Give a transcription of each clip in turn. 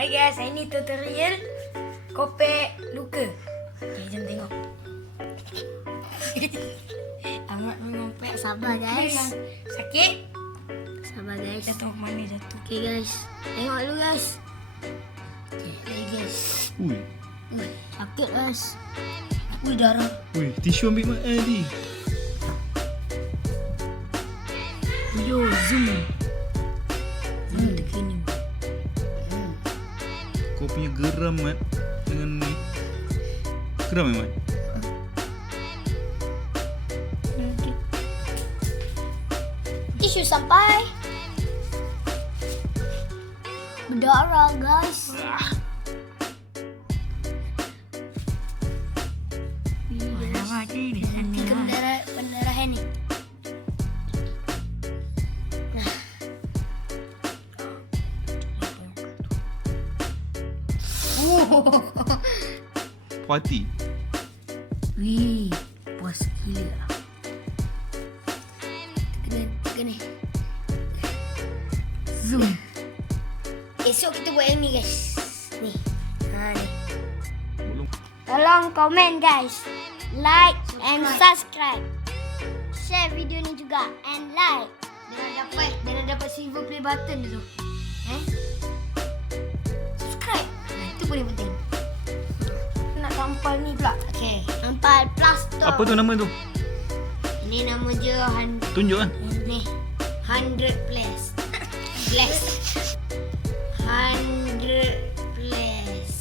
Hai guys, hari ni tutorial kopek luka. Okay, jom tengok. Amat mengopek. Sabar guys. Sakit? Sabar guys. Jatuh mana jatuh? Okay guys. Tengok dulu guys. Okay guys. Ui. Sakit guys. Ui, darah. Ui, tisu ambil mak ni. Yo, zoom. Terkini. Kau punya geram Mat dengan ni. Geram Mat? Tisu sampai. Berdarah guys. Darah ni di sana. Pendarahan ni. Puati. Wih, puas gila. Kena. Zoom. Esok kita buat yang ni guys. Ni. Ni. Belum. Tolong komen guys. Like and subscribe. Share video ni juga and like. Dia dapat silver play button tu. Subscribe. Itu paling penting. Nak tampal ni pula. Okay. Ampal plus tu. Apa tu nama tu? Ini nama je Tunjuk kan. ni 100 plus. Plus. 100 plus.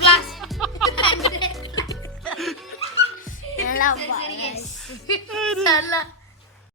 Plus. 100 plus. Salah buat guys. Salah.